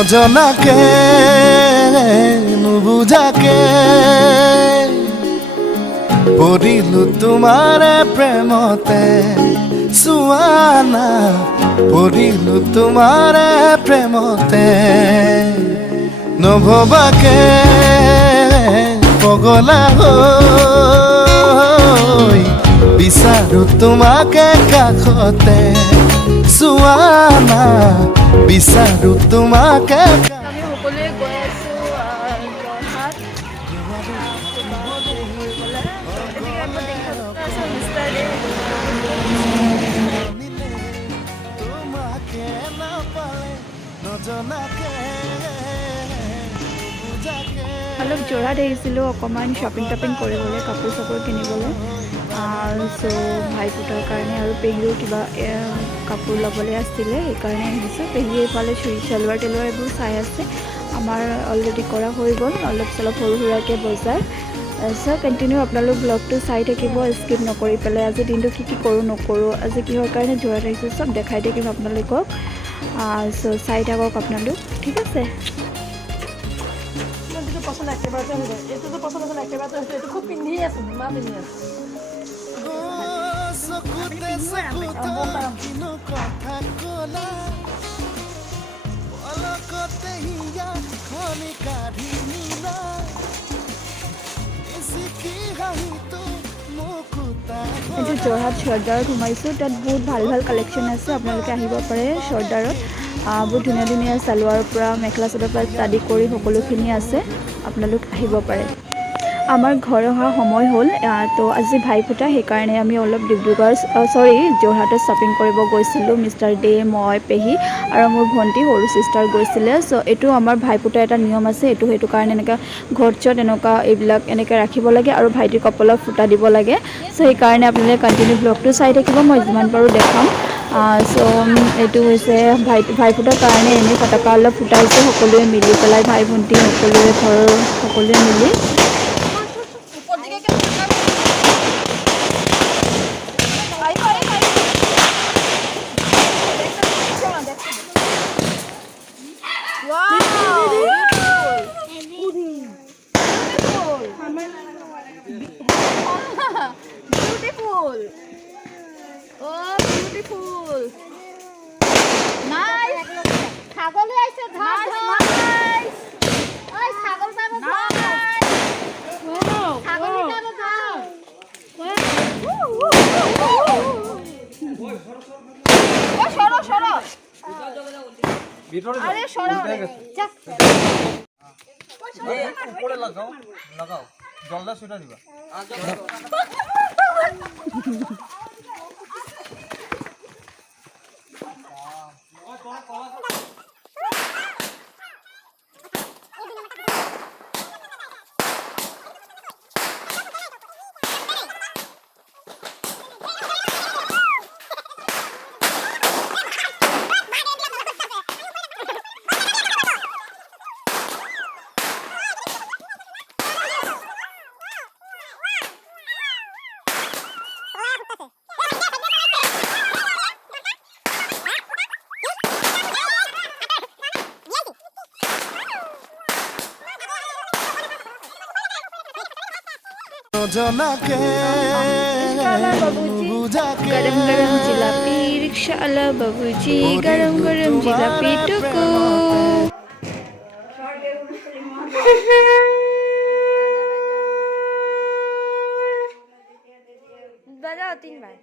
নজনাকে নুবুজাকে পৰিলো তোমাৰে প্ৰেমতে চুৱানা পৰিলো তোমাৰে প্ৰেমতে নভবাকে পগলা হৈ বিচাৰো তোমাকে কাষতে চুৱানা বিচাৰো তোমাকে আমি সকলোৱে গৈ আছোঁ যোৰহাট তোমাকে নাপালে নজনাকে অলপ যোৰহাট আহিছিলোঁ অকণমান শ্বপিং টপিং কৰিবলৈ কাপোৰ চাপোৰ কিনিবলৈ চ' ভাইফোঁটাৰ কাৰণে আৰু পেহীও কিবা কাপোৰ ল'বলৈ আছিলে সেইকাৰণে আহিছোঁ পেহী এইফালে চুৰি চেলোৱাৰ টেলোৱাৰ এইবোৰ চাই আছে আমাৰ অলৰেডি কৰা হৈ গ'ল অলপ চলপ সৰু সুৰাকৈ বজাৰ চ' কণ্টিনিউ আপোনালোক ব্লগটো চাই থাকিব স্কিপ নকৰি পেলাই আজি দিনটো কি কি কৰোঁ নকৰোঁ আজি কিহৰ কাৰণে যোৰহাট আহিছোঁ চব দেখাই থাকিম আপোনালোকক চ' চাই থাকক আপোনালোক ঠিক আছে পচন্দ একেবাৰতে হৈ যায় এইটোতো পচন্দ আছিলে একেবাৰতে হৈছে এইটো খুব পিন্ধি আছোঁ মা পিন্ধি আছোঁ চকুতে কিনো কথা কলা অলকতে হিয়া খনি কাঢ়ি নিলা এচিকি হাঁহিটো মুকুতা এইটো যোৰহাট চৰ্দাৰত সোমাইছোঁ তাত বহুত ভাল ভাল কালেকশ্যন আছে আপোনালোকে আহিব পাৰে চৰ্দাৰত বহুত ধুনীয়া ধুনীয়া চালোৱাৰৰ পৰা মেখেলা চাদৰৰ পৰা ষ্টাডি কৰি সকলোখিনি আছে আপোনালোক আহিব পাৰে আমাৰ ঘৰ অহা সময় হ'ল তো আজি ভাইফোঁটা সেইকাৰণে আমি অলপ ডিব্ৰুগড় যোৰহাটত শ্বপিং কৰিব গৈছিলোঁ মিষ্টাৰ ডে মই পেহী আৰু মোৰ ভণ্টি সৰু চিষ্টাৰ গৈছিলে চ' এইটো আমাৰ ভাইফোঁটাৰ এটা নিয়ম আছে সেইটো কাৰণে এনেকৈ ঘৰত চত এনেকুৱা এইবিলাক এনেকৈ ৰাখিব লাগে আৰু ভাইটিৰ কপালত ফুটা দিব লাগে চ' সেইকাৰণে আপোনালোকে কণ্টিনিউ ব্লগটো চাই থাকিব মই যিমান পাৰোঁ দেখাম চ' এইটো হৈছে ভাইফোঁটাৰ কাৰণে এনেই ফটকা অলপ ফুটাইছে সকলোৱে মিলি পেলাই ভাই ভণ্টি সকলোৱে ঘৰৰ সকলোৱে মিলি আরে সরাও উপরে লাগাও জলদা সেটা দিবা নজনাকে নুবুজাকে गरम गरम जिलापी रिक्शा वाला बाबूजी गरम गरम जिलापी टुकू बजाओ 3 बार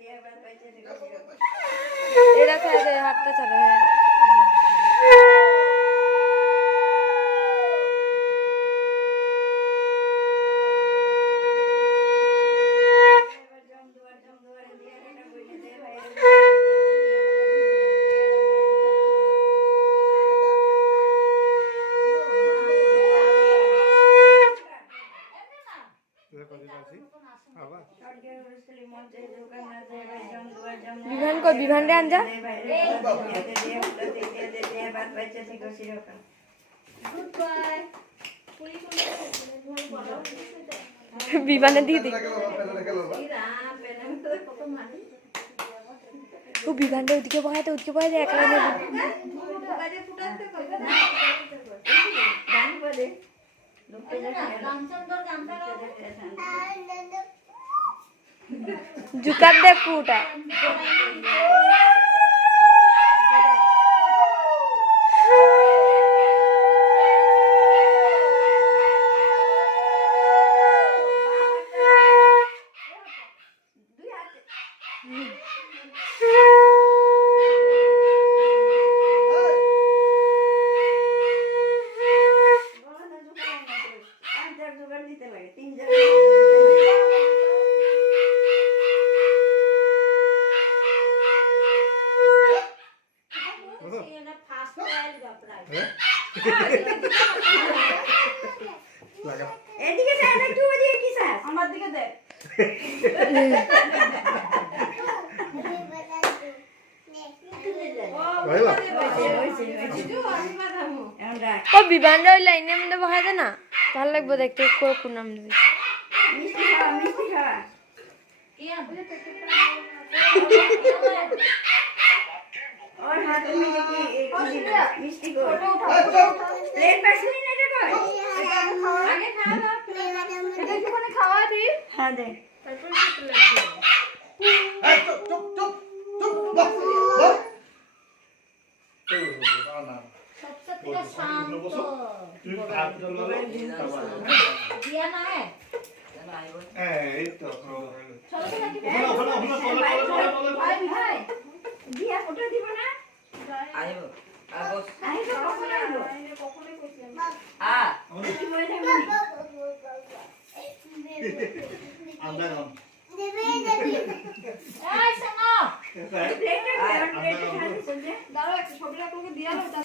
ये रखा है हाथ चल रहा है বিভান কই বিভান রে আনজা বিভানে দি দি ও বিভানটা ওদিকে বহায় তো ওদিকে বহায় একলা জুকাত দে কুটা এদিকে দে একটু ওদিকে কি স্যার আমার দিকে দে ও বিমান যাই লাইনের মধ্যে বহাই দে না ভালো লাগবে দেখতে কোন নাম দিবি মিষ্টি খাওয়া और हाथ में देखिए एक मिष्टी को प्लेट पैसे नहीं दे कोई आगे खा लो इधर क्यों कोने खावा थी हां दे सबसे तेरा शांत दिया ना है भाई दिया फोटो दिबो ना আইব আগস আইবো কখন আইবো আ কি মনে আমরা নাম এই শোনো प्लेट खाने सुन दारो एक छोटी रखो के दिया लो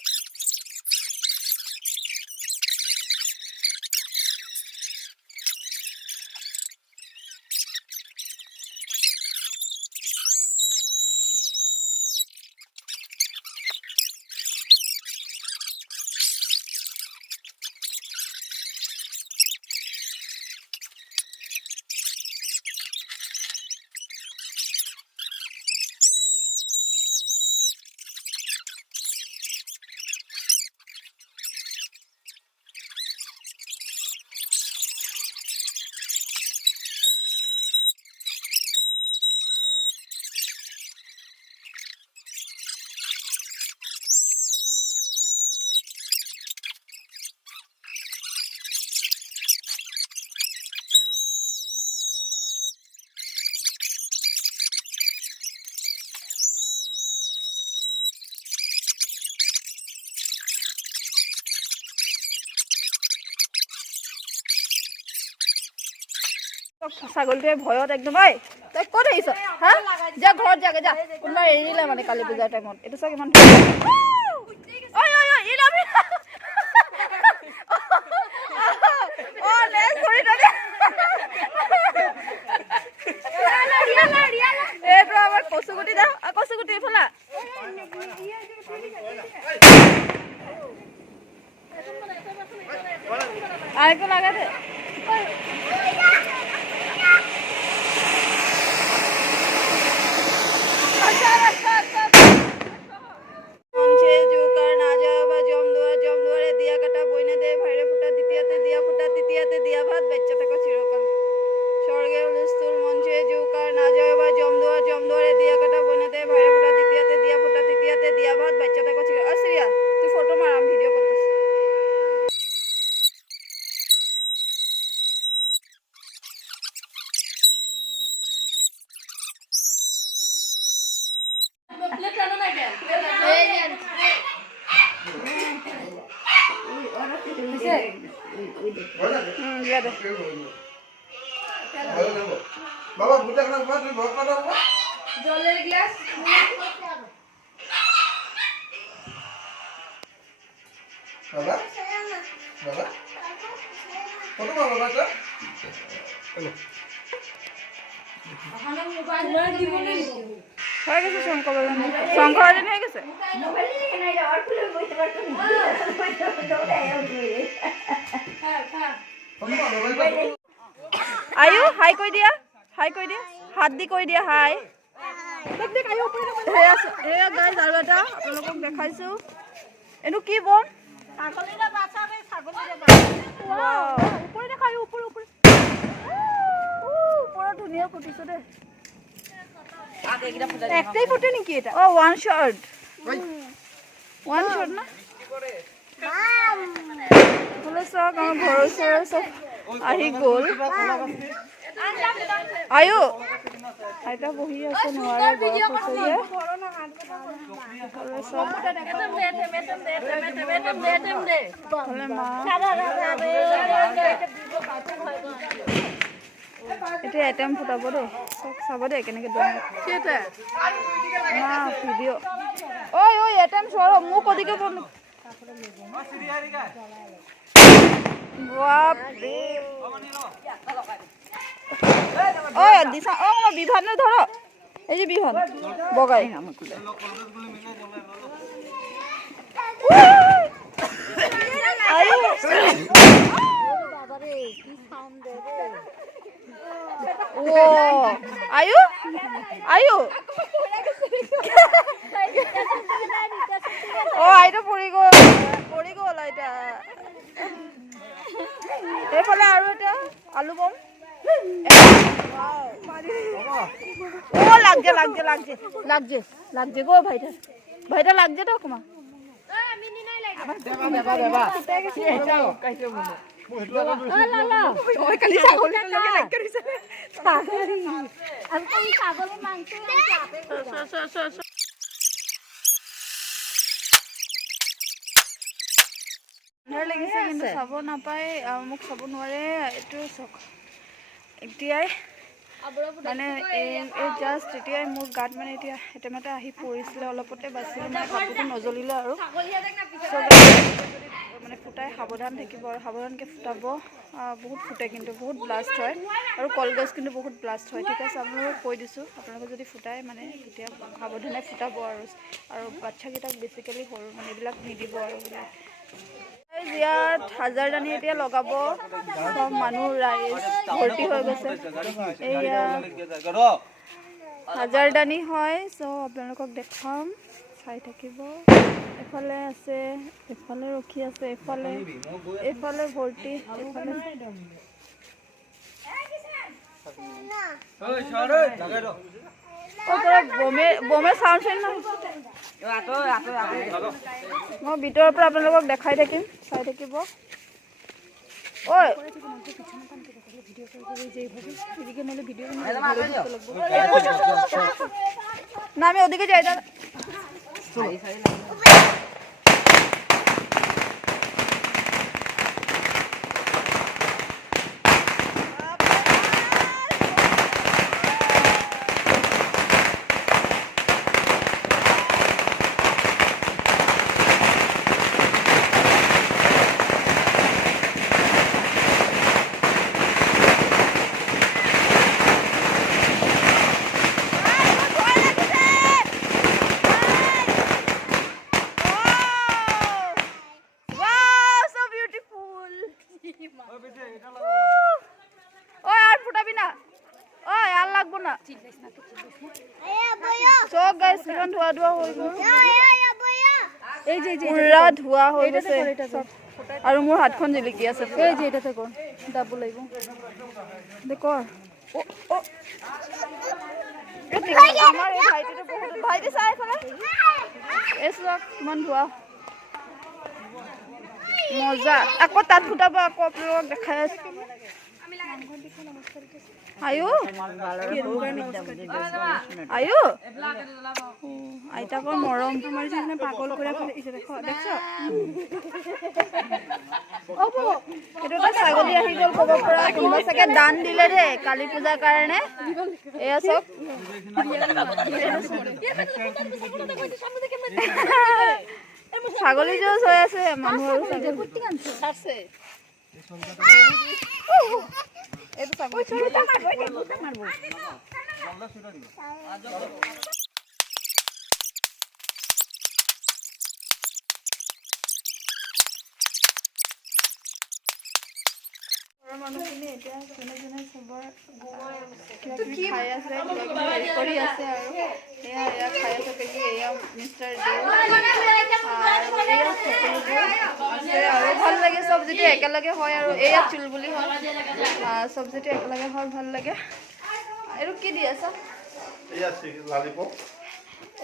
ছাগলটোৱে ভয়ত একদম ঐ তই ক'ত আহিছ হা যা ঘৰত যাগে যা কোনোবা এৰিলে মানে কালি পূজাৰ টাইমত এইটো চাগ ইমান এইটো আমাৰ কচুগুটি দা কচুগুটি এইফালে আরেকটু লাগা দে प्लेट आना ना क्या বাবা বুঝা না বাবা তুই ভয় পাও না জলের গ্লাস বাবা বাবা কত বাবা বাচ্চা আমরা মোবাইল জীবনে হয়ে গেছে শঙ্করজন হয়ে গেছে মোবাইল নিয়ে না এটা আর খুলে বইতে পারতো না আয়ু হাই কৈ দিয়া হাত দি কৈ দিয়া হাই এয়া গাইজ আৰু এটা আপোনালোকক দেখাইছো এইটো কি বম ছাগলীৰে বাচ্চা ছাগলীৰে বাচ্চা একটাই ফটো নেকি এটা? অ' ওৱান শ্বট না বোলে চাওক আমাৰ ঘৰৰ ওচৰৰ চব আহি গ'ল। আয়ো আইতা বহি আছে নোৱাৰে বয়স হৈছে যে চব হ'লে মা এতিয়া এটেম ফুটাব দেই চব চাব দেই কেনেকৈ মা ভিডিঅ' ঐ এটেম চৰ মোক অধিকে দিছা বিভান ধৰ এই যে বিভান বগাই আয়ু আয়ু আইতা পৰি গ'ল আইতা এইফালে আৰু এটা আলু বম লাগছে গো ভাইটা লাগছে তো অকমান লাগিছে কিন্তু চাব নাপায় মোক চাব নোৱাৰে এইটো চক এতিয়াই মানে এই জাষ্ট এতিয়াই মোৰ গাত মানে এতিয়া এটেমতে আহি পৰিছিলে অলপতে বাচিলে মানে কাপোৰটো নজ্বলিলে আৰু মানে ফুটাই সাৱধান থাকিব আৰু সাৱধানকৈ ফুটাব বহুত ফুটে কিন্তু বহুত ব্লাষ্ট হয় আৰু কলগছ কিন্তু বহুত ব্লাষ্ট হয় ঠিক আছে আপোনালোকক কৈ দিছোঁ আপোনালোকে যদি ফুটাই মানে তেতিয়া সাৱধানে ফুটাব আৰু বাচ্ছাকেইটাক বেছিকেলি সৰু মানে এইবিলাক নিদিব আৰু এইবিলাক ইয়াত হাজাৰদানি এতিয়া লগাব চব মানুহ ৰাইজ ভৰ্তি হৈ গৈছে এয়া হাজাৰদানি হয় চ' আপোনালোকক দেখাম চাই থাকিব এফালে আছে এফালে ৰখি আছে এইফালে ভৰ্তি এইফালে বমে চাউণ্ড মই ভিতৰৰ পৰা আপোনালোকক দেখাই থাকিম চাই থাকিব ঐ না আমি ওদিকে যাই না পুৰা ধোৱা হৈ গৈছে আৰু মোৰ হাতখন জিলিকি আছে এই যে এটাতে কৰ দাব লাগিব দে কৰ আমাৰ এই ভাইটিটো বহুত ভাইটি চাই এইফালে এই চোৱা কিমান ধোৱা মজা আকৌ তাত ফুটাব আকৌ আপোনালোকক দেখাই আছো আয়ু আয়ু আইতাকৰ মৰম তোমাৰ যেনে পাগল কৰি দেখছ এইটো এটা ছাগলী আহি গ'ল ক'ব পৰা কোনোবা চাগে দান দিলে দেই কালী পূজাৰ কাৰণে এয়া চব ছাগলী যুঁজ হৈ আছে মানুহ আৰু আছে এইটো ছাগলী মানুহখিনি এতিয়া যোনে যোনে চবৰ কিবাকিবি খাই আছে কিবাকিবি হেৰি কৰি আছে আৰু এয়া খাই আছে পেকি এয়া মিষ্টাৰ ডে আছে আৰু ভাল লাগে চব যেতিয়া একেলগে হয় আৰু এয়া চুলবুলি হয় চব যেতিয়া একেলগে হয় ভাল লাগে এইটো কি দি আছা এয়া লালিপপ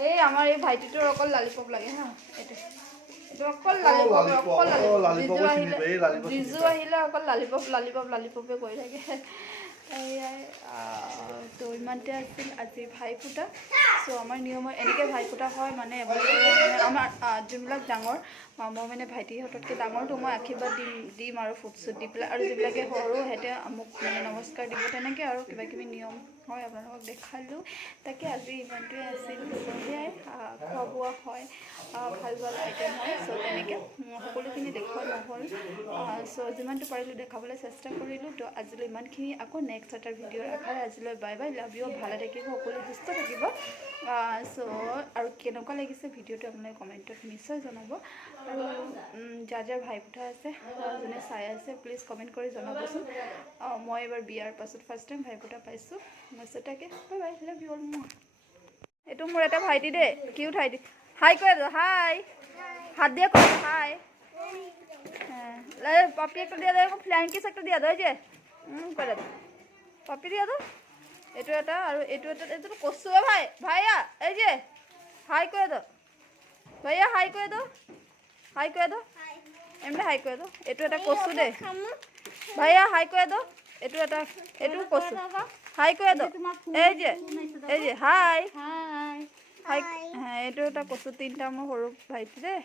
এই আমাৰ এই ভাইটিটোৰ অকল লালিপপ লাগে হা এইটো অকল লালিপপ ৰিজু আহিলে অকল লালিপপে কৈ থাকে এইয়াই তো ইমানতে আছিল আজি ভাই ফুটা চ' আমাৰ নিয়মত এনেকৈ ভাই ফুটা হয় মানে আমাৰ যোনবিলাক ডাঙৰ মই মানে ভাইটিহঁততকৈ ডাঙৰটো মই আশীৰ্বাদ দিম আৰু ফুট চুট দি পেলাই আৰু যিবিলাকে সৰু সিহঁতে মোক মানে নমস্কাৰ দিব তেনেকৈ আৰু কিবাকিবি নিয়ম হয় আপোনালোকক দেখালোঁ তাকে আজি ইমানটোৱে আছিল চ' সেয়াই খোৱা বোৱা হয় ভাল ভাল আইটেম হয় চ' তেনেকৈ সকলোখিনি দেখুওৱা নহ'ল চ' যিমানটো পাৰিলোঁ দেখাবলৈ চেষ্টা কৰিলোঁ তো আজিলৈ ইমানখিনি আকৌ নেক্সট এটা ভিডিঅ'ৰ আশাৰে আজিলৈ বাই বাই লাভ ইউ ভালে থাকিব সকলোৱে সুস্থ থাকিব চ' আৰু কেনেকুৱা লাগিছে ভিডিঅ'টো আপোনালোকে কমেণ্টত নিশ্চয় জনাব আৰু যাৰ ভাই ফুটা আছে যোনে চাই আছে প্লিজ কমেণ্ট কৰি জনাবচোন মই এবাৰ বিয়াৰ পাছত ফাৰ্ষ্ট টাইম ভাই ফুটা পাইছোঁ মই তাকে bye bye love you all এইটো মোৰ এটা ভাইটি দেই কিউট ভাইটি হাই কৈ হাই হাত দিয়ে কৈ হাই পাপি একটা দিয়ে দেয় ফ্ল্যাং কিস একটা দিয়ে দেয় যে করে দে পাপি দিয়ে দাও এইটো এটা আৰু এইটো কচুৱে ভাইয়া এই যে হাই করে দাও ভাইয়া হাই করে দাও এমনি হাই করে দাও এইটো এটা কচু দে ভাইয়া হাই করে দাও এইটো কচু হাই করে দাও এই যে হাই হাই হ্যাঁ এইটো এটা কচু তিনিটা মোৰ সৰু ভাইটি দেই